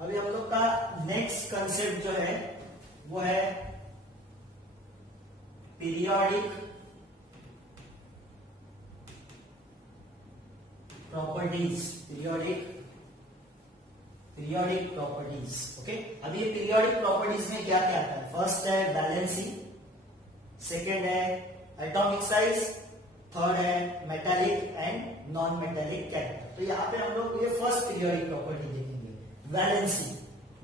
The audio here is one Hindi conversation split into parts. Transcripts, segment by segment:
अभी हम लोग का नेक्स्ट कंसेप्ट जो है वो है periodic properties. Periodic properties. Okay, अभी ये पीरियोडिक प्रॉपर्टीज में क्या क्या आता है? फर्स्ट है वैलेंसी, सेकेंड है एटॉमिक साइज, थर्ड है metallic and non metallic character. तो यहाँ पे हम लोग ये फर्स्ट पीरियोडिक प्रॉपर्टी देखेंगे, वैलेंसी।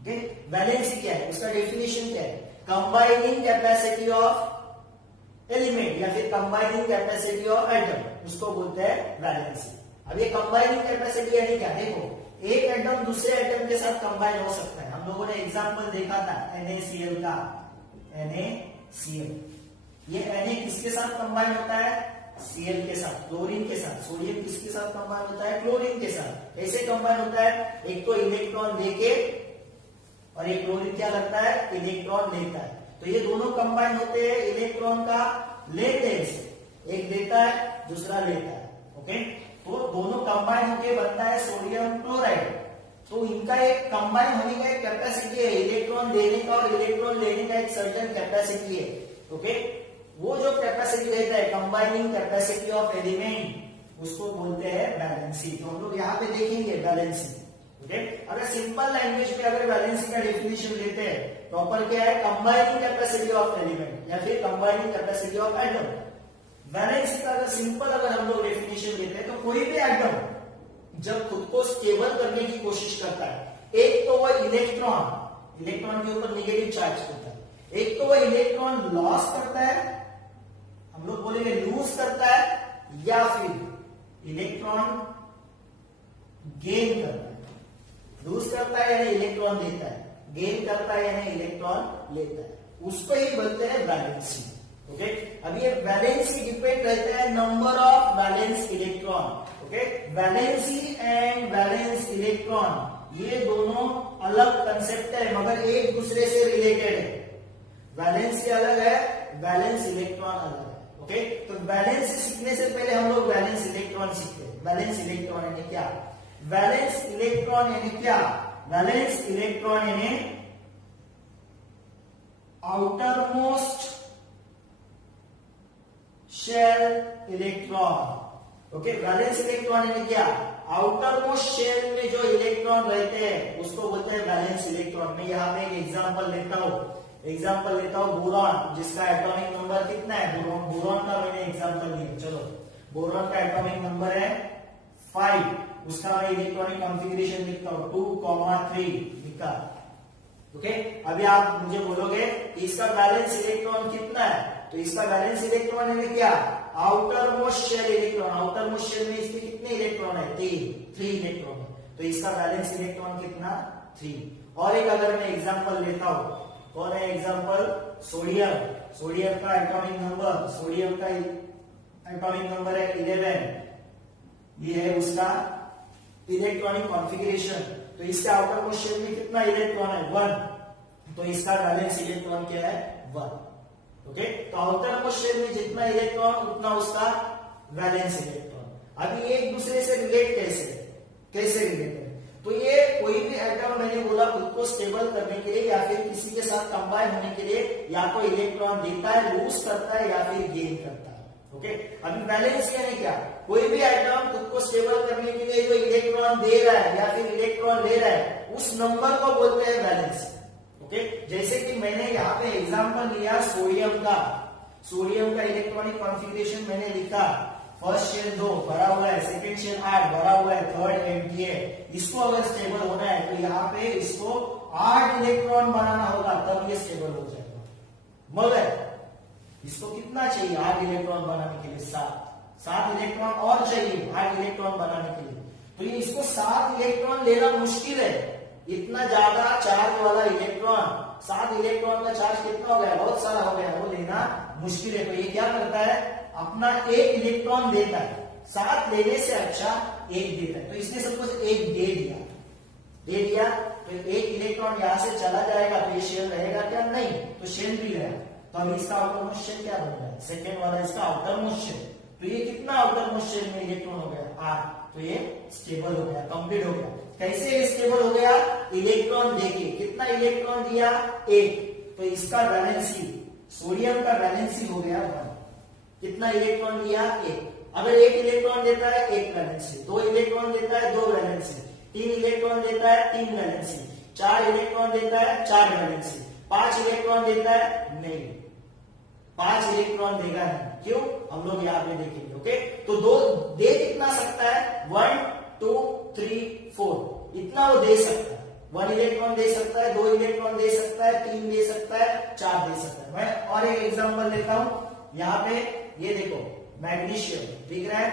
ओके, वैलेंसी क्या है? उसका डेफिनेशन क्या है? कंबाइनिंग कैपेसिटी ऑफ एलिमेंट या फिर कंबाइनिंग कैपेसिटी ऑफ एटम, उसको बोलते हैं वैलेंसी। अब ये कंबाइनिंग कैपेसिटी यानी क्या? देखो, एक एटम दूसरे एटम के साथ कंबाइन हो सकता है। हम लोगों ने एग्जांपल देखा था NaCl का, NaCl। ये Na किसके साथ कंबाइन होता है? Cl के साथ, क्लोरीन के साथ। सोडियम किसके साथ कंबाइन होता है? क्लोरीन के साथ। कैसे कंबाइन होता है? एक तो इलेक्ट्रॉन लेके और एक क्लोरीन क्या लगता है? इलेक्ट्रॉन लेता है। तो ये दोनों कंबाइन होते हैं इलेक्ट्रॉन का लेते हैं, एक देता है दूसरा लेता है। ओके, तो दोनों कंबाइन होके बनता है सोडियम क्लोराइड। तो इनका एक कंबाइन होने का एक कैपेसिटी है, इलेक्ट्रॉन देने का और इलेक्ट्रॉन लेने का एक सर्टेन कैपेसिटी है। ओके, वो जो कैपेसिटी रहता है कंबाइनिंग कैपेसिटी ऑफ एलिमेंट, उसको बोलते हैं वैलेंसी। तो हम लोग यहाँ पे देखेंगे वैलेंसी। ओके, अगर सिंपल लैंग्वेज में अगर वैलेंसी का डेफिनेशन लेते हैं, प्रॉपर क्या है? कंबाइनिंग कैपेसिटी ऑफ एलिमेंट या फिर combining capacity of atom. Valency का अगर सिंपल अगर हम लोग डेफिनेशन लेते हैं तो कोई भी एटम जब खुद को स्टेबल करने की कोशिश करता है, एक तो वो इलेक्ट्रॉन के ऊपर नेगेटिव चार्ज होता है, एक तो वो इलेक्ट्रॉन लॉस करता है, हम लोग बोलेंगे लूज करता है, या फिर इलेक्ट्रॉन गेन करता है। लूज करता है यानी इलेक्ट्रॉन देता है, गेन करता है यानी इलेक्ट्रॉन लेता है, उसको ही बोलते हैं वैलेंसी। ओके, अब ये वैलेंसी डिपेंड रहता है number of valence electron. Okay, valency and valence electron ये दोनों अलग कंसेप्ट है मगर एक दूसरे से रिलेटेड है। वैलेंसी अलग है, वैलेंस इलेक्ट्रॉन अलग है। ओके, तो वैलेंसी सीखने से पहले हम लोग वैलेंस इलेक्ट्रॉन सीखते हैं। वैलेंस इलेक्ट्रॉन यानी क्या? वैलेंस इलेक्ट्रॉन यानी क्या? वैलेंस इलेक्ट्रॉन यानी outer most shell electron. Okay, valence electron यानी क्या? आउटर मोस्ट शेल में जो इलेक्ट्रॉन रहते हैं उसको बोलते हैं वैलेंस इलेक्ट्रॉन। मैं यहाँ पे एक एग्जांपल लेता हूँ बोरॉन, जिसका एटॉमिक नंबर कितना है? बोरॉन का मैंने एग्जांपल लिया। चलो, बोरॉन का एटॉमिक नंबर है 5, उसका मैं इलेक्ट्रॉनिक कॉन्फ़िगरेशन लिखता हूँ 2,3 लिखा। ओके, अभी आप मुझे बोलोगे इसका बैलेंस इलेक्ट्रॉन कितना है? तो इसका बैलेंस इलेक्ट्रॉन है क्या? Outer most shell electron. Outer most shell में इसके कितने इलेक्ट्रॉन है? 3 इलेक्ट्रॉन है। तो इसका बैलेंस इलेक्ट्रॉन कितना? 3। और एक अगर मैं एग्जांपल लेता हूं, कौन है एग्जांपल? सोडियम का एटॉमिक नंबर है 11। ये है उसका इलेक्ट्रॉनिक कॉन्फ़िगरेशन। तो इसके आउटर मोस्ट शेल में कितना इलेक्ट्रॉन है? 1। तो इसका बैलेंस इलेक्ट्रॉन क्या है? 1। ओके, तो आउटर मोस्ट शेल में जितना इलेक्ट्रॉन उतना उसका वैलेंस इलेक्ट्रॉन। अभी एक दूसरे से रिलेट कैसे रिलेट है? तो ये कोई भी एटम मैंने बोला खुद को स्टेबल करने के लिए या फिर किसी के साथ कंबाइन होने के लिए या तो इलेक्ट्रॉन देता है, लूज करता है, या फिर गेन करता है। ओके, अभी वैलेंस यानी क्या? कोई भी एटम खुद को स्टेबल करने के लिए जो इलेक्ट्रॉन दे रहा है या फिर इलेक्ट्रॉन ले रहा है, उस नंबर को बोलते हैं वैलेंसी। ओके, जैसे कि मैंने यहाँ पे एग्जांपल लिया सोडियम का इलेक्ट्रॉनिक कॉन्फ़िगरेशन मैंने लिखा। फर्स्ट शेल 2 भरा हुआ है, सेकंड शेल 8 भरा हुआ है, थर्ड एम्प्टी है। इसको अगर स्टेबल होना है तो यहाँ पे इसको 8 इलेक्ट्रॉन बनाना होगा, तब ये स्टेबल हो जाएगा। मगर इसको कितना चाहिए 8 इलेक्ट्रॉन बनाने के लिए? 7 इलेक्ट्रॉन और चाहिए 8 इलेक्ट्रॉन बनाने के लिए। तो ये इसको 7 इलेक्ट्रॉन लेना मुश्किल है। इतना ज्यादा चार्ज वाला इलेक्ट्रॉन, 7 इलेक्ट्रॉन का चार्ज कितना हो गया? बहुत सारा हो गया, वो लेना मुश्किल है। तो ये क्या करता है? अपना 1 इलेक्ट्रॉन देता है। 7 लेने से अच्छा 1 देता है। तो इसने सपोज 1 दे दिया तो 1 इलेक्ट्रॉन यहां से चला जाएगा तो ये शेल रहेगा क्या? नहीं, तो शेल भी रहेगा। तो अभी इसका आउटर मोस्ट शेल क्या बन रहा है? सेकेंड वाला इसका आउटर मोस्ट शेल। तो ये कितना आउटर मोस्ट शेल में इलेक्ट्रॉन हो गया? 8। तो ये स्टेबल हो गया, कंप्लीट हो गया। कैसे स्टेबल हो गया? इलेक्ट्रॉन देके। कितना इलेक्ट्रॉन दिया? 1। तो इसका वैलेंसी, सोडियम का वैलेंसी हो गया 1। कितना इलेक्ट्रॉन दिया? 1। अगर 1 इलेक्ट्रॉन देता है 1 वैलेंसी, 2 इलेक्ट्रॉन देता है 2 वैलेंसी, 3 इलेक्ट्रॉन देता है 3 वैलेंसी, 4 इलेक्ट्रॉन देता है 4 वैलेंसी, 5 इलेक्ट्रॉन देता है नहीं, 5 इलेक्ट्रॉन देगा नहीं। क्यों? हम लोग यहाँ पे देखेंगे। ओके, तो दो दे कितना सकता है? 1 2 3 4 इतना वो दे सकता है। 1 इलेक्ट्रॉन दे सकता है, 2 इलेक्ट्रॉन दे सकता है, 3 दे सकता है, 4 दे सकता है। मैं और एक एग्जांपल देता हूं। यहाँ पे ये देखो, मैग्नीशियम दिख रहा है,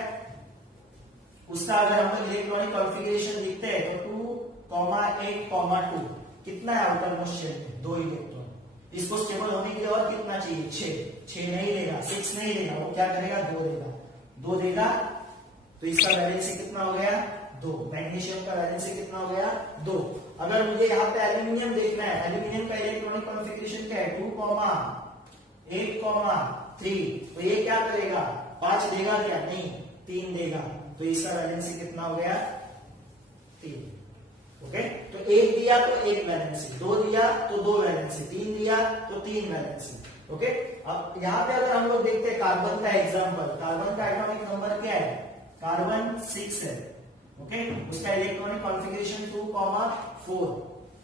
उसका अगर हम लोग इलेक्ट्रॉनिक कॉन्फ़िगरेशन लिखते हैं तो 2,8,2 कितना है आउटर मोस्ट शेल में? 2 इलेक्ट्रॉन। इसको स्टेबल होने के लिए और कितना चाहिए? 6 नहीं देगा, 6 नहीं देगा, वो क्या करेगा? 2 देगा। 2 देगा तो इसका वैलेंसी कितना हो गया? 2। मैग्नीशियम का वैलेंसी कितना हो गया? 2। अगर मुझे यहाँ पे एल्यूमिनियम देखना है, एल्यूमिनियम का इलेक्ट्रॉनिक कॉन्फ़िगरेशन क्या है? 2,8,3। तो ये क्या करेगा? 5 देगा क्या? नहीं, 3 देगा। तो इसका वैलेंसी कितना हो गया? 3। ओके, तो 1 दिया तो 1 वैलेंसी, 2 दिया तो 2 वैलेंसी, 3 दिया तो 3 वैलेंसी। ओके, अब यहाँ पे अगर हम लोग देखते हैं कार्बन का एग्जांपल, कार्बन का एटॉमिक नंबर क्या है? कार्बन 6 है। ओके, उसका इलेक्ट्रॉनिक कॉन्फ़िगरेशन 2,4।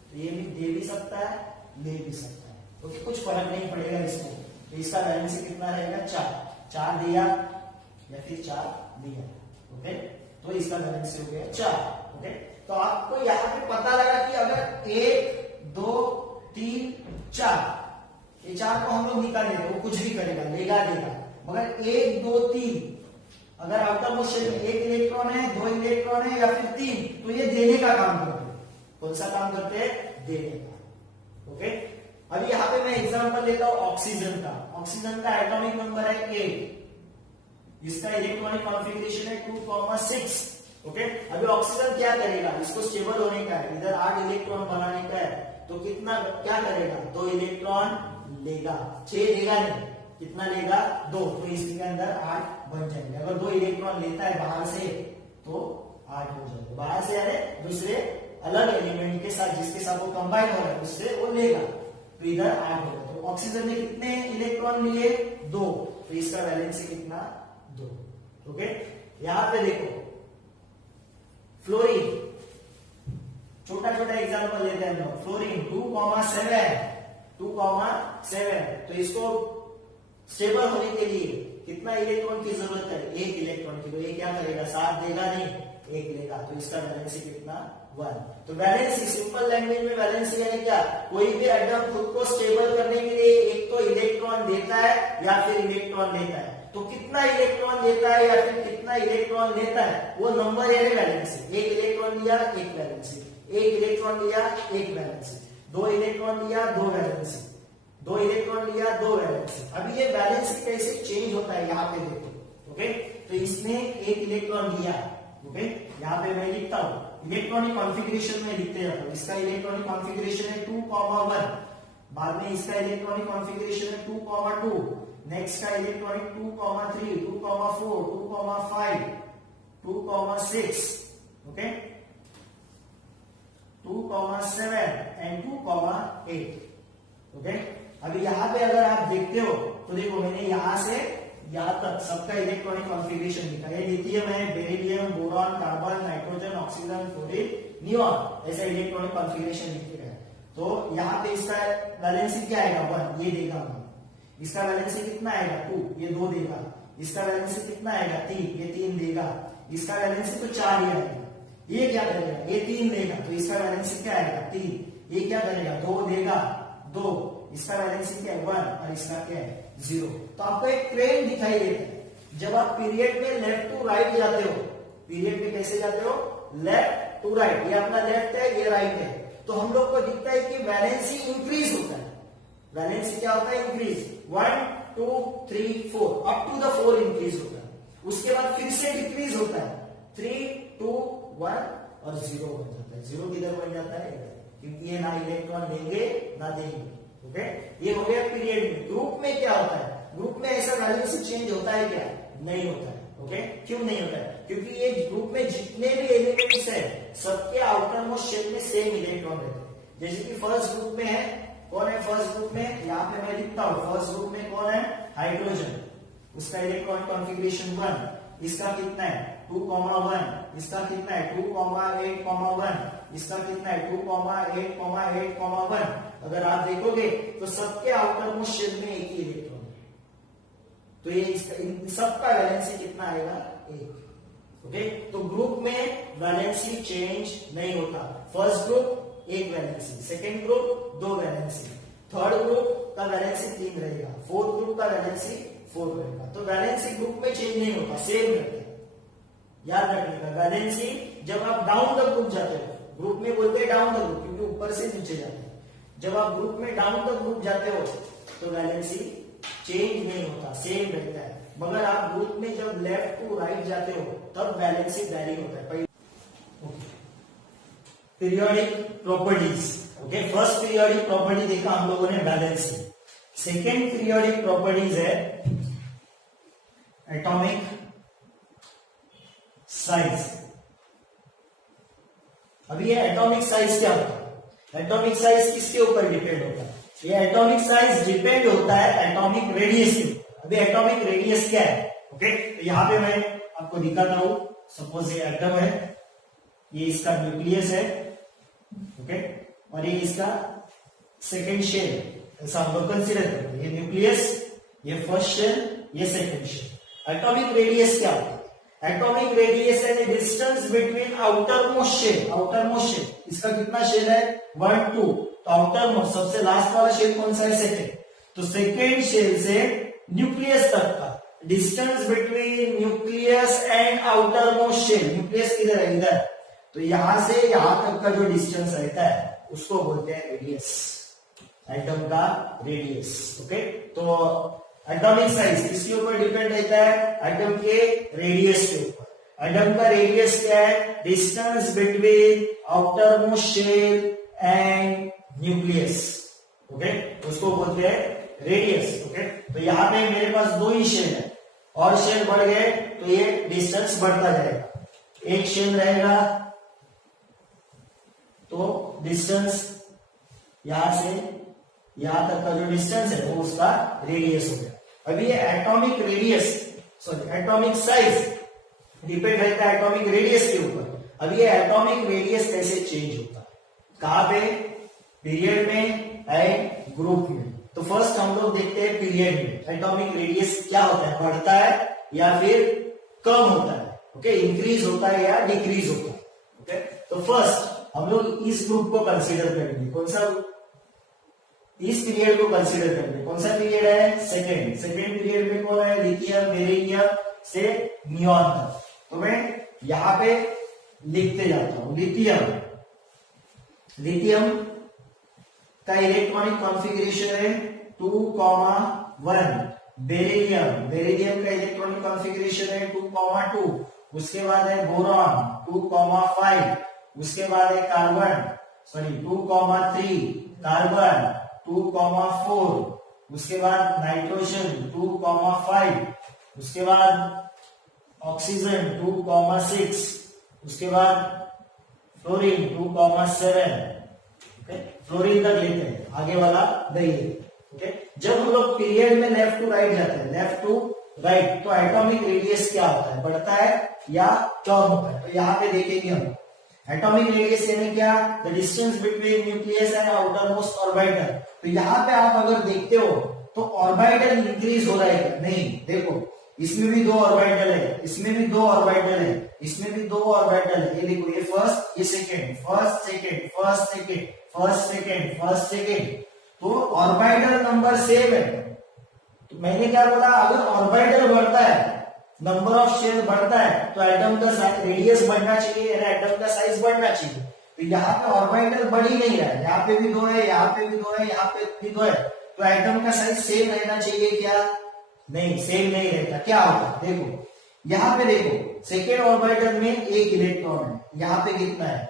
तो ये भी दे भी सकता है, ले भी सकता है। ओके, कुछ फर्क नहीं पड़ेगा इसको। तो इसका वैलेंसी कितना रहेगा? 4 दिया या फिर 4 दिया। ओके, तो इसका वैलेंसी हो गया 4। ओके, तो आपको यहाँ पे पता लगा कि अगर 1 2 3 4, ये 4 को हम लोग निकालेंगे, वो कुछ भी करेगा, लेगा देगा। मगर 1 2 3 अगर आउटर मोस्ट शेल में 1 इलेक्ट्रॉन है, 2 इलेक्ट्रॉन है या फिर 3, तो ये देने का काम करते हैं। कौन सा काम करते हैं? देने का। ओके, अभी यहाँ पे मैं एग्जांपल लेता हूं ऑक्सीजन का। ऑक्सीजन का एटॉमिक नंबर है 8, इसका इलेक्ट्रॉनिक कॉन्फ़िगरेशन है 2,6। ओके, अभी ऑक्सीजन क्या करेगा? इसको स्टेबल होने का है, इधर 8 इलेक्ट्रॉन बनाने का है, तो कितना क्या करेगा? 2 इलेक्ट्रॉन लेगा, 6 देगा नहीं, कितना लेगा? 2। तो इसके अंदर 8 बन जाएंगे। अगर 2 इलेक्ट्रॉन लेता है बाहर से तो 8 हो जाएगा। बाहर से यानी दूसरे अलग एलिमेंट के साथ, जिसके साथ वो कंबाइन हो रहा है, उससे वो लेगा, तो इधर 8 होगा। तो ऑक्सीजन ने कितने इलेक्ट्रॉन लिए? 2। तो इसका वैलेंसी कितना? 2। ओके, यहां पे देखो फ्लोरीन, छोटा छोटा एग्जांपल लेते हैं हम लोग। फ्लोरीन 2,7 तो इसको स्टेबल होने के लिए कितना इलेक्ट्रॉन की जरूरत है? 1 इलेक्ट्रॉन की। तो ये क्या करेगा? 7 देगा नहीं, 1 लेगा। तो इसका वैलेंसी कितना? 1। तो वैलेंसी, सिंपल लैंग्वेज में वैलेंसी यानी क्या? कोई भी एटम खुद को स्टेबल करने के लिए एक तो इलेक्ट्रॉन देता है या फिर इलेक्ट्रॉन लेता है। तो कितना इलेक्ट्रॉन देता है या फिर कितना इलेक्ट्रॉन लेता है, वो नंबर यानी वैलेंसी। 1 इलेक्ट्रॉन लिया, 1 वैलेंसी, 1 इलेक्ट्रॉन लिया, 1 वैलेंसी, 2 इलेक्ट्रॉन लिया, 2 वैलेंसी, 2 इलेक्ट्रॉन लिया, 2 वैलेंसी। अभी ये वैलेंसी कैसे चेंज होता है यहाँ पे देखो। ओके, तो इसने 1 इलेक्ट्रॉन लिया। ओके, यहाँ पे मैं लिखता हूं इलेक्ट्रॉनिक कॉन्फ़िगरेशन में लिखते हैं। इसका इलेक्ट्रॉनिक कॉन्फ़िगरेशन है 2,1, बाद में इसका इलेक्ट्रॉनिक कॉन्फ़िगरेशन है 2,2, नेक्स्ट का इलेक्ट्रॉनिक 2,3, 2,4, 2,5, 2,6, ओके, 2,7 एंड 2,8। ओके, अभी यहाँ पे अगर आप देखते हो तो देखो मैंने यहां से यहां तक सबका इलेक्ट्रॉनिक कॉन्फ़िगरेशन लिखा है। लिथियम है, beryllium, boron, carbon, nitrogen, oxygen, fluorine, neon, ऐसा इलेक्ट्रॉनिक कॉन्फ़िगरेशन लिखे हैं। तो यहाँ पे इसका वैलेंसी क्या आएगा? 1, ये देगा 1। इसका वैलेंसी कितना आएगा? 2, ये 2 देगा। इसका वैलेंसी कितना आएगा? 3, ये 3 देगा। इसका वैलेंसी तो 4 ही आएगा। ये क्या करेगा? ये 3 देगा, तो इसका वैलेंसी क्या आएगा? 3। ये क्या करेगा? 2 देगा, 2। इसका वैलेंसी क्या है? 1, और इसका क्या है? 0। तो आपको एक ट्रेंड दिखाई देता है। जब आप पीरियड में लेफ्ट टू राइट जाते हो, पीरियड में कैसे जाते हो? Left to right. ये अपना लेफ्ट है, ये राइट है, तो हम लोग को दिखता है कि वैलेंसी इंक्रीज होता है। वैलेंसी क्या होता है? Increase. 1 2 3 4 up to the 4 increase होता है। उसके बाद फिर से डिक्रीज होता है, 3 2 1 और 0 बन जाता है। 0 किधर बन जाता है? क्योंकि ये ना इलेक्ट्रॉन लेंगे ना देंगे। ओके, ये हो गया पीरियड में। ग्रुप में क्या होता है? ग्रुप में ऐसा वैलेंसी चेंज होता है क्या? नहीं होता है। ओके, क्यों नहीं होता है? क्योंकि ये ग्रुप में जितने भी एलिमेंट्स है सबके आउटर मोस्ट शेल में सेम इलेक्ट्रॉन रहते हैं। जैसे कि फर्स्ट ग्रुप में है, कौन है फर्स्ट ग्रुप में, यहाँ पे मैं लिखता हूँ फर्स्ट ग्रुप में कौन है, हाइड्रोजन, उसका इलेक्ट्रॉनिक कॉन्फ़िगरेशन 1, इसका कितना है 2,1, इसका कितना है 2,8,1, इसका कितना है 2,8,8,1। अगर आप देखोगे तो सबके आउटर मोस्ट शेल में एक ही इलेक्ट्रॉन है, तो ये इन सबका वैलेंसी कितना आएगा, 1। ओके, तो ग्रुप में वैलेंसी चेंज नहीं होता। First group 1 valency, second group 2 valency, third group का वैलेंसी 3 रहेगा, फोर्थ ग्रुप का वैलेंसी 4 रहेगा। तो वैलेंसी ग्रुप में चेंज नहीं होता, सेम रहता है। याद रखने का, वैलेंसी जब आप डाउन द ग्रुप जाते हो, ग्रुप में बोलते हैं डाउन द ग्रुप क्योंकि ऊपर से नीचे जाते हैं, जब आप ग्रुप में डाउन द ग्रुप जाते हो तो वैलेंसी चेंज नहीं होता, सेम रहता है। मगर आप ग्रुप में जब लेफ्ट टू राइट जाते हो तब वैलेंसी वैरी होता है। Periodic properties, okay, first periodic property देखा हम लोगों ने वैलेंसी। सेकेंड पीरियोडिक प्रॉपर्टीज है एटॉमिक साइज। अभी ये एटॉमिक साइज क्या होता है, एटॉमिक साइज किसके ऊपर डिपेंड होता है, ये एटॉमिक साइज डिपेंड होता है एटॉमिक रेडियस के ऊपर। अभी एटॉमिक रेडियस क्या है, ओके, तो यहां पे मैं आपको दिखाता हूं। सपोज ये एटम है, ये इसका न्यूक्लियस है, ओके, और ये इसका सेकेंड शेल, ऐसा हम लोग कंसीडर करते हैं। ये न्यूक्लियस, ये फर्स्ट शेल, ये सेकेंड शेल। एटॉमिक रेडियस क्या होता है, एटॉमिक रेडियस है distance between outer most shell, outer most shell, इसका कितना शेल है 1, 2, तो आउटर मोस्ट सबसे लास्ट वाला शेल कौन सा है, सेकेंड। तो सेकेंड शेल से न्यूक्लियस तक का distance between nucleus and outer most shell, nucleus किधर है, इधर, तो यहां से यहां तक का जो डिस्टेंस रहता है उसको बोलते हैं रेडियस, एटम का रेडियस। ओके, तो एटॉमिक साइज किसके ऊपर डिपेंड रहता है, एटम के रेडियस के ऊपर। एटम का रेडियस क्या है, distance between outer most shell and nucleus, okay, उसको बोलते हैं रेडियस। ओके, तो यहां पे मेरे पास 2 ही शेल है, और शेल बढ़ गए तो ये डिस्टेंस बढ़ता जाएगा। एक शेल रहेगा तो डिस्टेंस यहां से यहां तक का जो डिस्टेंस है वो उसका रेडियस हो गया। अभी ये atomic radius, sorry atomic size depend रहता है एटॉमिक रेडियस के ऊपर। अभी ये एटॉमिक रेडियस कैसे चेंज होता है, कहां पे, पीरियड में एंड ग्रुप में। तो फर्स्ट हम लोग देखते हैं पीरियड में एटॉमिक रेडियस क्या होता है, बढ़ता है या फिर कम होता है, ओके, इंक्रीज होता है या डिक्रीज होता है। ओके, तो फर्स्ट हम लोग इस ग्रुप को कंसीडर करेंगे, कौन सा, इस पीरियड को कंसीडर करेंगे। कौन सा पीरियड है, सेकेंड। सेकेंड पीरियड में कौन है, लिथियम, बेरिलियम से नियॉन तक। तो मैं यहां पे लिखते जाता हूं, लिथियम, लिथियम का इलेक्ट्रॉनिक कॉन्फ़िगरेशन है 2,1। बेरिलियम, बेरिलियम का इलेक्ट्रॉनिक कॉन्फ़िगरेशन है 2,2। उसके बाद है बोरॉन 2,5। उसके बाद है कार्बन, सॉरी 2,3, कार्बन 2,4। उसके बाद नाइट्रोजन 2,5। उसके बाद ऑक्सीजन 2,6। उसके बाद फ्लोरीन 2,7। फ्लोरीन तक लेते हैं, आगे वाला नहीं है। ओके, जब हम लोग पीरियड में लेफ्ट टू राइट जाते हैं, लेफ्ट टू राइट, तो एटॉमिक रेडियस क्या होता है, बढ़ता है या कम होता है। तो यहाँ पे देखेंगे हम एटॉमिक रेडियस यानी क्या, the distance between nucleus and outer most orbital. तो यहाँ पे आप अगर देखते हो तो ऑर्बिटल इंक्रीज हो रहा है, नहीं, देखो इसमें भी 2 ऑर्बिटल है, इसमें भी 2 ऑर्बिटल है, इसमें भी 2 ऑर्बिटल है। ये देखो, ये फर्स्ट, ये second, first second, first second, first second, first second, तो ऑर्बिटल नंबर सेम है। तो मैंने क्या बोला, अगर ऑर्बिटल बढ़ता है, नंबर ऑफ शेल बढ़ता है, तो एटम का रेडियस बढ़ना चाहिए, एटम का साइज बढ़ना चाहिए। तो यहाँ पे ऑर्बिटल बढ़ ही नहीं रहा है, यहाँ पे भी 2 है, यहाँ पे भी 2 है, यहाँ पे भी 2 है, तो एटम का साइज सेम रहना चाहिए क्या, नहीं, सेम नहीं रहता। क्या होगा, देखो यहाँ पे देखो, सेकेंड ऑर्बिटल में 1 इलेक्ट्रॉन है, यहाँ पे कितना है,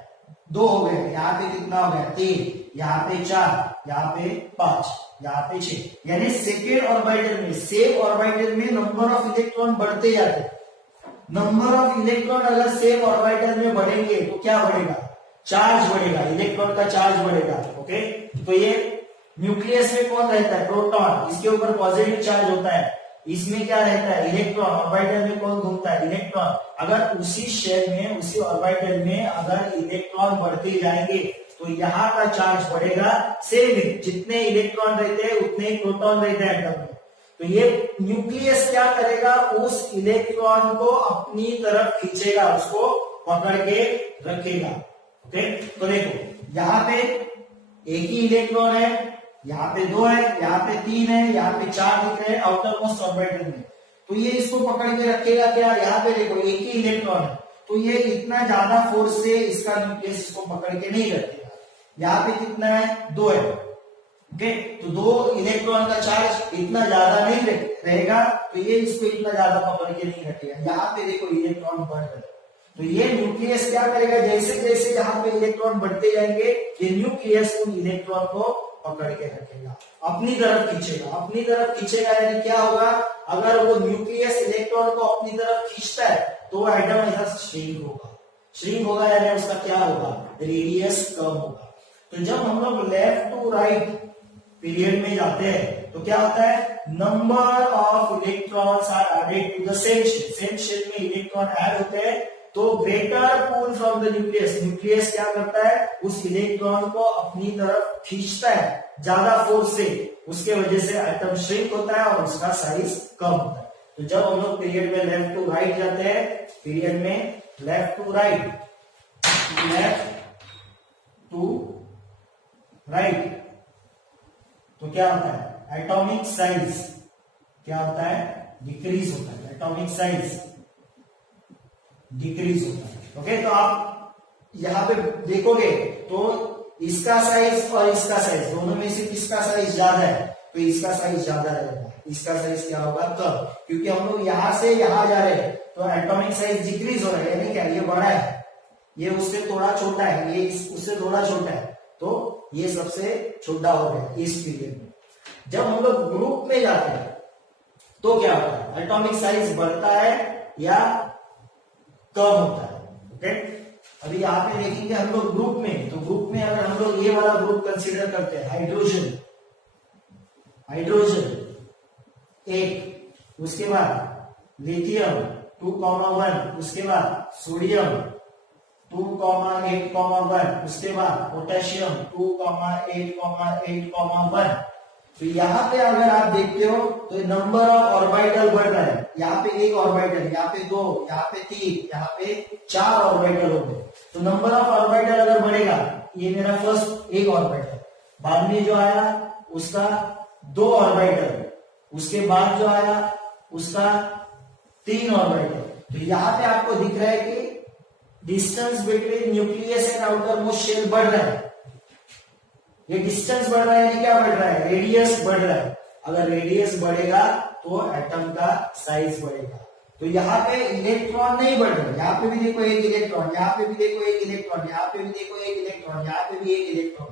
2 हो गए, यहाँ पे कितना हो गया 3, यहाँ पे 4, यहाँ पे 5, यहाँ पे 6, यानी सेकेंड ऑर्बिटल में, सेम ऑर्बिटल में नंबर ऑफ इलेक्ट्रॉन बढ़ते जाते हैं। नंबर ऑफ इलेक्ट्रॉन अगर सेम ऑर्बिटल में बढ़ेंगे तो क्या बढ़ेगा, चार्ज बढ़ेगा, इलेक्ट्रॉन का चार्ज बढ़ेगा। ओके, तो ये न्यूक्लियस में कौन रहता है, प्रोटॉन, इसके ऊपर पॉजिटिव चार्ज होता है, इसमें क्या रहता है, इलेक्ट्रॉन, ऑर्बिटल में कौन घूमता है, इलेक्ट्रॉन। अगर उसी शेल में, उसी ऑर्बिटल में अगर इलेक्ट्रॉन बढ़ते जाएंगे तो यहाँ का चार्ज बढ़ेगा, सेम जितने इलेक्ट्रॉन रहते हैं उतने ही प्रोटॉन रहते हैं एटम में। तो ये न्यूक्लियस क्या करेगा, उस इलेक्ट्रॉन को अपनी तरफ खींचेगा, उसको पकड़ के रखेगा। ओके, तो देखो यहाँ पे एक ही इलेक्ट्रॉन है, यहाँ पे 2 है, यहाँ पे 3 है, यहाँ पे 4 दिख रहे हैं आउटर मोस्ट ऑर्बिटल में। तो ये इसको पकड़ के रखेगा क्या, यहाँ पे देखो एक ही इलेक्ट्रॉन है, तो ये इतना ज्यादा फोर्स से इसका न्यूक्लियस इसको पकड़ के नहीं रखेगा। यहाँ पे कितना है, 2 है। ओके, तो 2 इलेक्ट्रॉन का चार्ज इतना ज्यादा नहीं रहेगा, तो ये इसको इतना ज्यादा पकड़ के नहीं रखेगा। यहाँ पे देखो इलेक्ट्रॉन बढ़ रहे हैं, तो ये न्यूक्लियस क्या करेगा, जैसे जैसे यहाँ पे इलेक्ट्रॉन बढ़ते जाएंगे ये न्यूक्लियस उन इलेक्ट्रॉन को पकड़ के रखेगा, अपनी तरफ खींचेगा। अपनी तरफ खींचेगा यानी क्या होगा, अगर वो न्यूक्लियस इलेक्ट्रॉन को अपनी तरफ खींचता है तो वो एटम ऐसा श्रिंक होगा। श्रिंक होगा यानी उसका क्या होगा, रेडियस कम होगा। तो जब हम लोग लेफ्ट टू राइट पीरियड में जाते हैं तो क्या होता है, number of electrons are added to the same shell. Same shell में इलेक्ट्रॉन ऐड होते हैं तो greater pull from the nucleus, nucleus क्या करता है, उस इलेक्ट्रॉन को अपनी तरफ खींचता है ज्यादा फोर्स से, उसके वजह से एटम श्रिंक होता है और उसका साइज कम होता है। तो जब हम लोग पीरियड में लेफ्ट टू राइट जाते हैं, पीरियड में left to right, left to right, तो क्या होता है, एटॉमिक साइज क्या होता है, डिक्रीज होता है, एटॉमिक साइज डिक्रीज होता है। ओके, तो आप यहां पे देखोगे तो इसका साइज और इसका साइज दोनों में से किसका साइज ज्यादा है, तो इसका साइज ज्यादा रहेगा, इसका साइज क्या होगा कम, क्योंकि हम लोग यहां से यहां जा रहे हैं तो एटॉमिक साइज डिक्रीज हो रहा है, यानी क्या, ये बड़ा है, ये उससे थोड़ा छोटा है, ये उससे थोड़ा छोटा है, तो ये सबसे छोटा हो गया इस पीरियड में। जब हम लोग ग्रुप में जाते हैं तो क्या होता है, एटॉमिक साइज बढ़ता है या कम होता है। ओके, अभी यहाँ पे देखेंगे हम लोग ग्रुप में, तो ग्रुप में अगर हम लोग ये वाला ग्रुप कंसीडर करते हैं, हाइड्रोजन, हाइड्रोजन 1, उसके बाद लिथियम 2,1, उसके बाद सोडियम 2,8,1, उसके बाद पोटेशियम 2,8,8,1। तो यहाँ पे अगर आप देखते हो तो नंबर ऑफ ऑर्बिटल बढ़ रहा है, यहाँ पे 1 ऑर्बिटल, यहाँ पे 2, यहाँ पे 3, यहाँ पे 4 ऑर्बिटल हो गए। तो नंबर ऑफ ऑर्बिटल अगर बढ़ेगा, ये मेरा फर्स्ट 1 ऑर्बिटल, बाद में जो आया उसका 2 ऑर्बिटल, उसके बाद जो आया उसका 3 ऑर्बिटल। तो यहाँ पे आपको दिख रहा है कि distance between nucleus and outer most shell बढ़ रहा है। ये डिस्टेंस बढ़ रहा है यानी क्या बढ़ रहा है, रेडियस बढ़ रहा है। अगर रेडियस बढ़ेगा तो एटम का साइज बढ़ेगा। तो यहाँ पे इलेक्ट्रॉन नहीं बढ़ रहे, यहाँ पे भी देखो 1 इलेक्ट्रॉन, यहाँ पे भी देखो 1 इलेक्ट्रॉन, यहाँ पे भी देखो 1 इलेक्ट्रॉन, यहाँ पे भी 1 इलेक्ट्रॉन।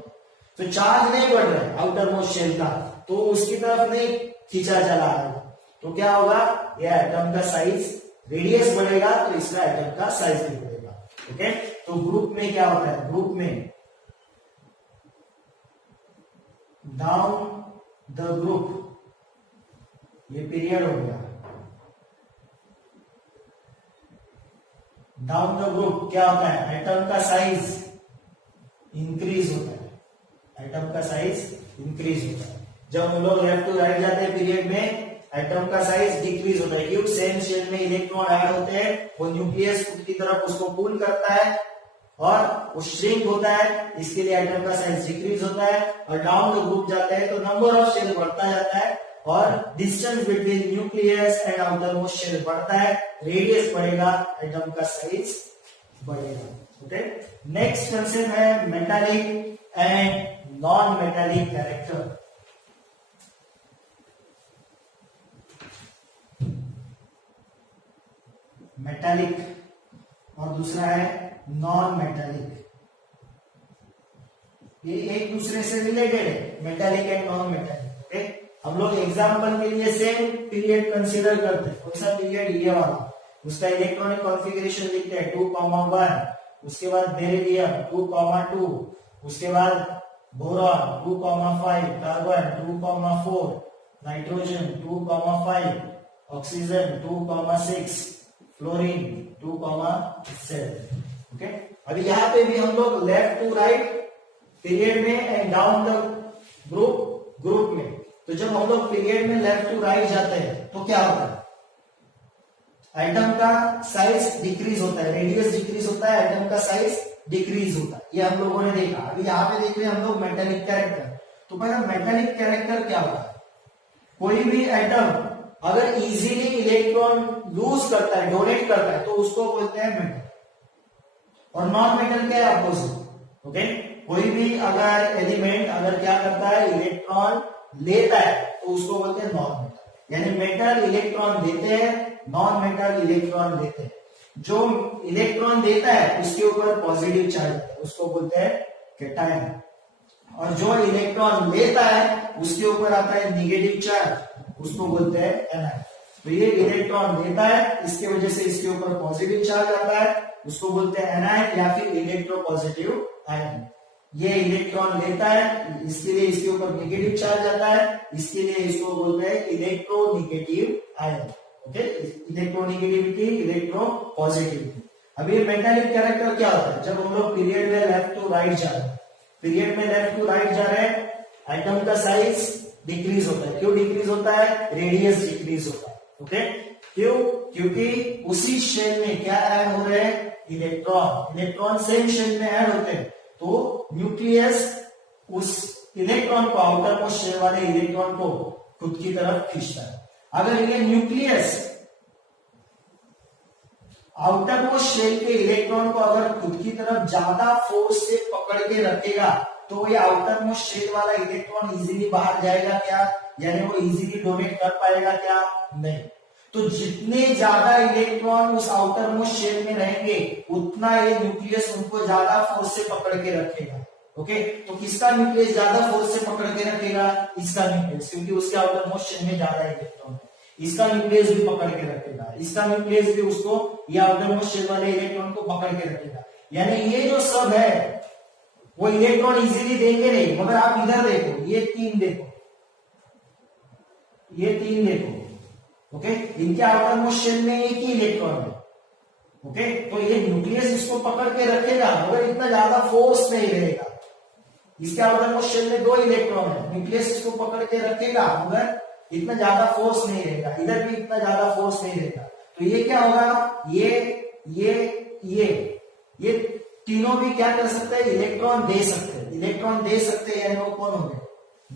तो चार्ज नहीं बढ़ रहा है आउटर मोस्ट शेल का, तो उसकी तरफ नहीं खींचा चला है, तो क्या होगा, यह एटम का साइज, रेडियस बढ़ेगा तो इसका एटम का साइज भी बढ़ेगा। ओके, तो ग्रुप में क्या होता है, ग्रुप में डाउन द ग्रुप, ये पीरियड हो गया, डाउन द ग्रुप क्या होता है, एटम का साइज इंक्रीज होता है, एटम का साइज इंक्रीज होता है। जब हम लोग लेफ्ट टू राइट जाते हैं पीरियड में, एटम का साइज डिक्रीज होता है, क्योंकि सेम शेल में इलेक्ट्रॉन ऐड होते हैं, वो न्यूक्लियस की तरफ उसको पुल करता है और वो श्रिंक होता है, इसके लिए एटम का साइज डिक्रीज होता है। और डाउन द ग्रुप जाते हैं तो नंबर ऑफ शेल बढ़ता जाता है और distance between nucleus and outer most shell बढ़ता है, रेडियस बढ़ेगा, एटम का साइज बढ़ेगा। ओके, नेक्स्ट कंसेप्ट है metallic and non metallic character. Metallic और दूसरा है नॉन मेटालिक, ये एक दूसरे से रिलेटेड है, metallic and non metallic. Okay, हम लोग एग्जांपल के लिए सेम पीरियड कंसीडर करते हैं, कौन सा पीरियड, ये वाला, उसका इलेक्ट्रॉनिक कॉन्फ़िगरेशन लिखते हैं 2,1, उसके बाद बेरिलियम 2,2, उसके बाद boron 2,5, carbon 2,4, nitrogen 2,5, oxygen 2,6, fluorine 2,7। Okay, अभी यहाँ पे भी हम लोग लेफ्ट टू राइट पीरियड में एंड डाउन द ग्रुप में, तो जब हम लोग पीरियड में लेफ्ट टू राइट जाते हैं तो क्या होता है, एटम का साइज डिक्रीज होता है, रेडियस डिक्रीज होता है, एटम का साइज डिक्रीज होता है, ये हम लोगों ने देखा। अभी यहाँ पे देख रहे हैं हम लोग मेटालिक कैरेक्टर। तो पहला मेटालिक कैरेक्टर क्या होता है, कोई भी एटम अगर इजीली इलेक्ट्रॉन लूज करता है, डोनेट करता है, तो उसको बोलते हैं मेटल। और नॉन मेटल क्या है, अपोजिट। ओके, कोई भी अगर एलिमेंट अगर क्या करता है, इलेक्ट्रॉन लेता है, तो उसको बोलते हैं नॉन मेटल। यानी मेटल इलेक्ट्रॉन देते हैं, नॉन मेटल इलेक्ट्रॉन लेते हैं। जो इलेक्ट्रॉन देता है उसके ऊपर पॉजिटिव चार्ज होता है, उसको बोलते हैं कैटायन। और जो इलेक्ट्रॉन लेता है उसके ऊपर आता है नेगेटिव चार्ज, उसको बोलते हैं एनायन। तो ये इलेक्ट्रॉन लेता है, इसके वजह से इसके ऊपर पॉजिटिव चार्ज आता है, उसको बोलते हैं एनायन या फिर इलेक्ट्रोपॉजिटिव आयन। ये इलेक्ट्रॉन लेता है, इसके लिए इसके ऊपर नेगेटिव चार्ज आता है, इसके लिए इसको बोलते हैं electronegative ion. Okay, electronegativity, electropositivity. अब ये मेटालिक कैरेक्टर क्या होता है, जब हम लोग पीरियड में लेफ्ट टू राइट जा रहे हैं, पीरियड में लेफ्ट टू राइट जा रहे हैं, एटम का साइज डिक्रीज होता है। क्यों डिक्रीज होता है, रेडियस डिक्रीज होता है। ओके, क्यों, क्योंकि उसी शेल में क्या ऐड हो रहे हैं, इलेक्ट्रॉन। इलेक्ट्रॉन सेम शेल में ऐड होते हैं, तो न्यूक्लियस उस इलेक्ट्रॉन को, आउटर मोस्ट शेल वाले इलेक्ट्रॉन को खुद की तरफ खींचता है। अगर ये न्यूक्लियस आउटर मोस्ट शेल के इलेक्ट्रॉन को अगर खुद की तरफ ज्यादा फोर्स से पकड़ के रखेगा, तो ये आउटर मोस्ट शेल वाला इलेक्ट्रॉन इजीली बाहर जाएगा क्या, यानी वो इजीली डोनेट कर पाएगा क्या, नहीं। तो जितने ज्यादा इलेक्ट्रॉन उस आउटर मोस्ट शेल में रहेंगे, उतना ये न्यूक्लियस उनको ज्यादा फोर्स से पकड़ के रखेगा। ओके, तो किसका न्यूक्लियस ज्यादा फोर्स से पकड़ के रखेगा, इसका न्यूक्लियस, क्योंकि उसके आउटर मोस्ट शेल में ज्यादा इलेक्ट्रॉन है। इसका न्यूक्लियस भी पकड़ के रखेगा, इसका न्यूक्लियस भी उसको, ये आउटर मोस्ट शेल वाले इलेक्ट्रॉन को पकड़ के रखेगा। यानी ये जो सब है वो इलेक्ट्रॉन इजीली देंगे नहीं। मगर आप इधर देखो, ये तीन देखो, ये तीन देखो। ओके, इनके आउटर मोस्ट शेल में एक ही इलेक्ट्रॉन है। ओके, तो ये न्यूक्लियस इसको पकड़ के रखेगा, मगर इतना ज्यादा फोर्स नहीं रहेगा। इसके आउटर मोस्ट शेल में 2 इलेक्ट्रॉन है, न्यूक्लियस इसको पकड़ के रखेगा, मगर इतना ज्यादा फोर्स नहीं रहेगा। इधर भी इतना ज्यादा फोर्स नहीं रहेगा। तो ये क्या होगा, ये तीनों भी क्या कर सकते हैं, इलेक्ट्रॉन दे सकते हैं। इलेक्ट्रॉन दे सकते हैं, यानी वो कौन हो गए,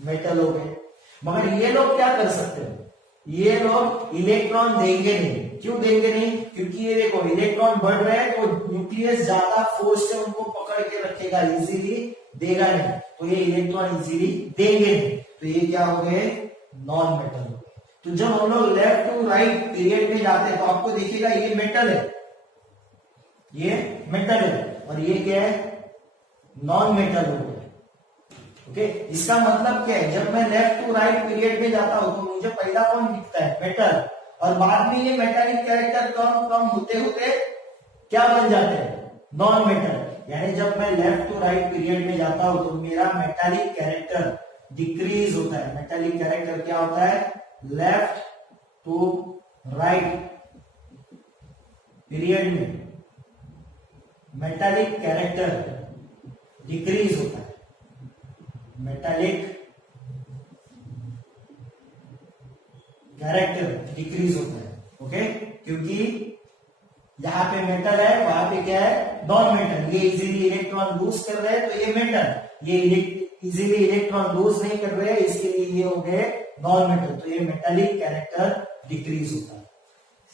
मेटल हो गए। मगर ये लोग क्या कर सकते हैं, ये लोग इलेक्ट्रॉन देंगे नहीं। क्यों देंगे नहीं, क्योंकि ये देखो इलेक्ट्रॉन बढ़ रहे हैं, तो न्यूक्लियस ज्यादा फोर्स से उनको पकड़ के रखेगा, इजीली देगा नहीं। तो ये इलेक्ट्रॉन इजीली देंगे नहीं, तो ये क्या हो गए, नॉन मेटल हो गए। तो जब हम लोग लेफ्ट टू राइट पीरियड में जाते हैं, तो आपको दिखेगा ये मेटल है, ये मेटल है, और ये क्या है, नॉन मेटल हो गया। ओके, इसका मतलब क्या है, जब मैं लेफ्ट टू राइट पीरियड में जाता हूं, तो मुझे पहला कौन दिखता है, मेटल, और बाद में ये मेटालिक कैरेक्टर कम कम होते होते क्या बन जाते हैं, नॉन मेटल। यानी जब मैं लेफ्ट टू राइट पीरियड में जाता हूं, तो मेरा मेटालिक कैरेक्टर डिक्रीज होता है। मेटालिक कैरेक्टर क्या होता है, लेफ्ट टू राइट पीरियड में मेटालिक कैरेक्टर डिक्रीज होता है। मेटालिक कैरेक्टर डिक्रीज होता है। ओके, क्योंकि यहां पे मेटल है, वहां पे क्या है, नॉन मेटल। ये इजीली इलेक्ट्रॉन लूज कर रहे हैं, तो ये मेटल। ये इजीली इलेक्ट्रॉन लूज नहीं कर रहे हैं, इसके लिए ये हो गए नॉन मेटल। तो ये मेटालिक कैरेक्टर डिक्रीज होता है।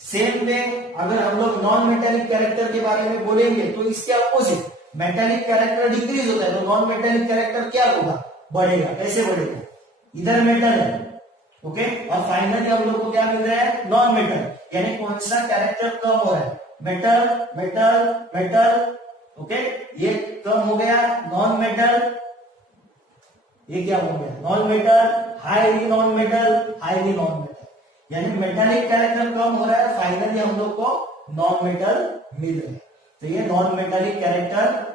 सेम में अगर हम लोग नॉन मेटालिक कैरेक्टर के बारे में बोलेंगे, तो इसके अपोजिट मेटालिक कैरेक्टर डिक्रीज होता है, तो नॉन मेटालिक कैरेक्टर क्या होगा, बढ़ेगा। कैसे बढ़ेगा, इधर मेटल है, ओके, और फाइनली हम लोग को क्या मिल रहा है, नॉन मेटल। यानी कौन सा कैरेक्टर कम हो रहा है, मेटल मेटल मेटल। ओके, ये कम हो गया, नॉन मेटल, ये क्या हो गया, non metal, highly non metal, highly non metal. यानी मेटालिक कैरेक्टर कम हो रहा है, फाइनली हम लोग को नॉन मेटल मिल रहे हैं। तो ये नॉन मेटालिक कैरेक्टर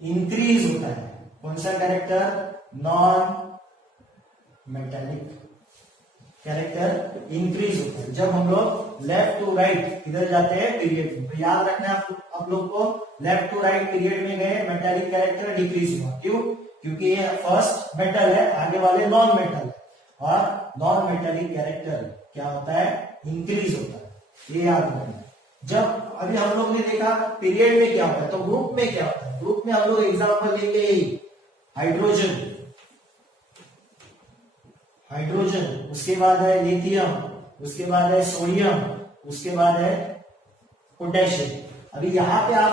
इंक्रीज होता है। कौन सा character? Non metallic character increase होता है जब हम लोग लेफ्ट टू राइट इधर जाते हैं पीरियड में। तो याद रखना आप लोग को, लेफ्ट टू राइट पीरियड में गए मेटालिक कैरेक्टर डिक्रीज हुआ। क्यों? क्योंकि ये फर्स्ट मेटल है, आगे वाले नॉन मेटल है, और नॉन मेटालिक कैरेक्टर क्या होता है? इंक्रीज होता है। ये याद रखना। जब अभी हम लोग ने देखा पीरियड में क्या होता है, तो ग्रुप में क्या होता है? ग्रुप में हम लोग एग्जाम्पल लेंगे हाइड्रोजन, हाइड्रोजन, उसके बाद है लिथियम, उसके बाद है सोडियम, उसके बाद है पोटेशियम। अभी यहाँ पे आप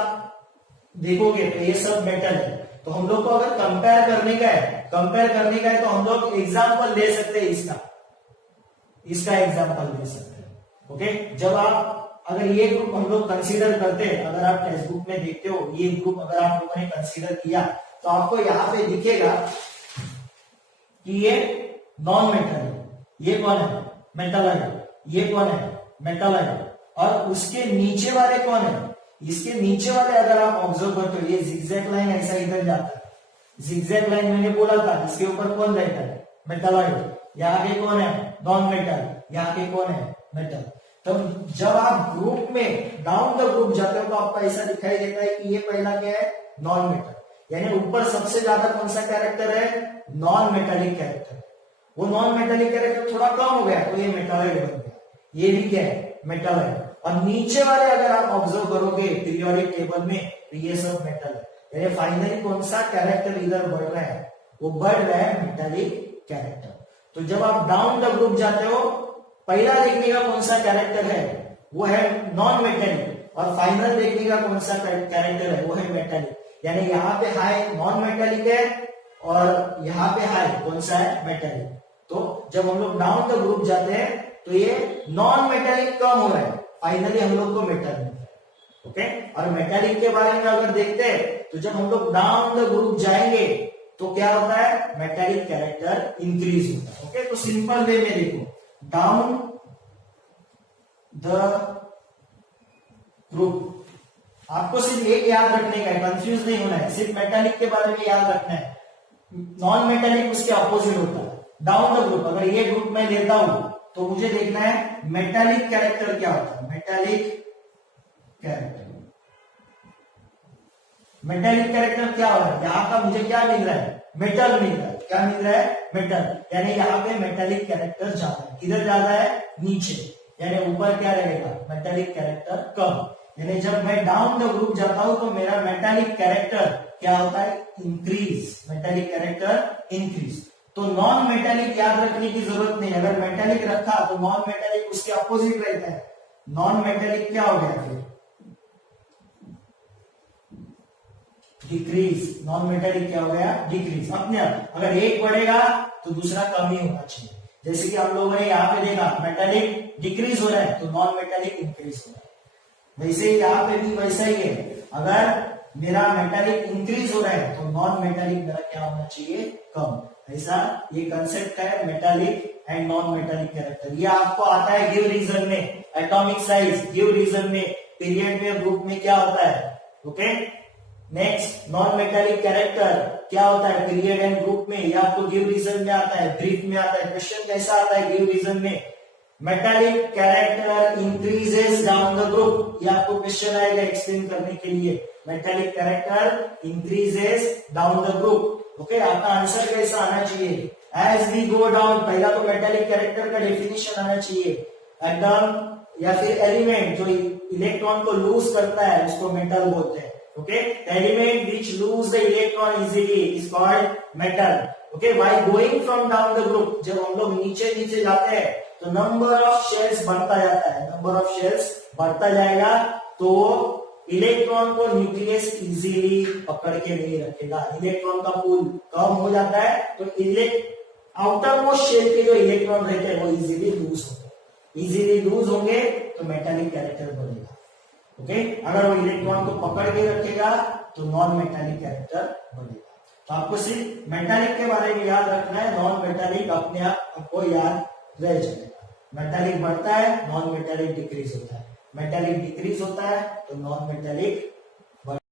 देखोगे तो ये सब मेटल है। तो हम लोग को अगर कंपेयर करने का है तो हम लोग एग्जाम्पल ले सकते हैं इसका एग्जाम्पल ले सकते हैं। ओके, जब आप अगर ये ग्रुप हम लोग कंसीडर करते हैं, अगर आप टेक्स्ट बुक में देखते हो ये ग्रुप अगर आप लोगों ने कंसीडर किया तो आपको यहाँ पे दिखेगा कि ये नॉन मेटल है। ये कौन है? मेटालाइट। ये कौन है? मेटालाइट। और उसके नीचे वाले कौन है? इसके नीचे वाले अगर आप ऑब्जर्व करते हो, ये जिगजैग लाइन ऐसा इधर जाता है। जिगजैग लाइन मैंने बोला था, इसके ऊपर कौन रहता है? मेटालाइट। यहाँ के कौन है? Non metal. यहाँ के कौन है? मेटल। तो जब आप ग्रुप में डाउन द ग्रुप जाते हो तो आपको ऐसा दिखाई देता है कि ये पहला क्या है? Non metal. यानी ऊपर सबसे ज्यादा कौन सा कैरेक्टर है? Non metallic character. वो नॉन मेटालिक कैरेक्टर थोड़ा कम हो गया तो ये मेटालाइट बन गया। ये भी क्या है? मेटालाइट। और नीचे वाले अगर आप ऑब्जर्व करोगे पीरियोडिक टेबल में तो ये सब मेटल है। यानी फाइनली कौन सा कैरेक्टर इधर बढ़ रहा है? वो बढ़ रहा है मेटालिक कैरेक्टर। तो जब आप डाउन द ग्रुप जाते हो, पहला देखने का कौन सा कैरेक्टर है? वो है नॉन मेटालिक, और फाइनल देखने का कौन सा कैरेक्टर है? वो है मेटालिक। यानी यहाँ पे हाई नॉन मेटालिक है और यहाँ पे हाई कौन सा है? मेटालिक। तो जब हम लोग डाउन द ग्रुप जाते हैं तो ये नॉन मेटालिक कम हो रहा है, फाइनली हम लोग को मेटल मिलता है। ओके, और मेटालिक के बारे में अगर देखते हैं तो जब हम लोग डाउन द ग्रुप जाएंगे तो क्या होता है? मेटालिक कैरेक्टर इंक्रीज होता है। ओके, तो सिंपल वे में देखो, डाउन द ग्रुप आपको सिर्फ एक याद रखने का है, कंफ्यूज नहीं होना है, सिर्फ मेटालिक के बारे में याद रखना है। नॉन मेटालिक उसके अपोजिट होता है। डाउन द ग्रुप, अगर ये ग्रुप मैं लेता हूं तो मुझे देखना है मेटालिक कैरेक्टर क्या होता है? मेटालिक कैरेक्टर, मेटालिक कैरेक्टर क्या हो रहा है? यहाँ का मुझे क्या मिल रहा है? मेटल मिल रहा है। क्या मिल रहा है? मेटल। यानी यहाँ पे मेटालिक कैरेक्टर ज्यादा है। किधर ज्यादा है? नीचे। यानी ऊपर क्या रहेगा? मेटालिक कैरेक्टर कम। यानी जब मैं डाउन द ग्रुप जाता हूं तो मेरा मेटालिक कैरेक्टर क्या होता है? इंक्रीज। Metallic character increase. तो नॉन मेटालिक याद रखने की जरूरत नहीं। अगर मेटालिक रखा तो नॉन मेटालिक उसके अपोजिट रहता है। नॉन मेटालिक क्या हो गया फिर? डिक्रीज। नॉन मेटालिक क्या हो गया? डिक्रीज। अपने आप अगर एक बढ़ेगा तो दूसरा कम ही होना चाहिए। जैसे कि हम लोगों ने यहाँ पे देखा मेटालिक डिक्रीज हो रहा है तो नॉन मेटालिक इंक्रीज हो रहा है। वैसे ही यहाँ पे भी वैसा ही है, अगर मेरा मेटालिक इंक्रीज हो रहा है तो नॉन मेटालिक मेरा क्या होना चाहिए? कम। ऐसा ये कंसेप्ट है metallic and non metallic character. ये आपको आता है गिव रीजन में, एटॉमिक साइज गिव रीजन में, पीरियड में, ग्रुप में क्या होता है। Okay, next non metallic character क्या होता है? पीरियड एंड ग्रुप में, या आपको गिव रीजन में आता है, ब्रीफ में आता है। क्वेश्चन कैसा आता है गिव रीजन में? Metallic character increases down the group. ये आपको क्वेश्चन आएगा एक्सप्लेन करने के लिए। Metallic character increases down the group. Okay, आपका आंसर कैसा आना चाहिए? As we go down. पहला तो मेटालिक कैरेक्टर का डेफिनेशन आना चाहिए। एटम या फिर एलिमेंट जो इलेक्ट्रॉन को लूज करता है उसको मेटल बोलते हैं। Okay, element which lose the electron easily is called metal. Okay, while going from down the group, जब हम लोग नीचे नीचे जाते हैं तो नंबर ऑफ शेल्स बढ़ता जाता है। नंबर ऑफ शेल्स बढ़ता जाएगा तो इलेक्ट्रॉन को न्यूक्लियस इजीली पकड़ के नहीं रखेगा। इलेक्ट्रॉन का पूल कम हो जाता है तो आउटर मोस्ट शेल के जो इलेक्ट्रॉन रहते हैं वो इजीली लूज होंगे। इजीली लूज होंगे तो मेटालिक कैरेक्टर बनेगा। ओके, अगर वो इलेक्ट्रॉन को पकड़ के रखेगा तो नॉन मेटालिक कैरेक्टर बनेगा। तो आपको सिर्फ मेटालिक के बारे में याद रखना है, नॉन मेटालिक अपने आप आपको याद रह जाएगा। मेटालिक बढ़ता है, नॉन मेटालिक डिक्रीज होता है। मेटालिक डिक्रीज होता है तो नॉन मेटालिक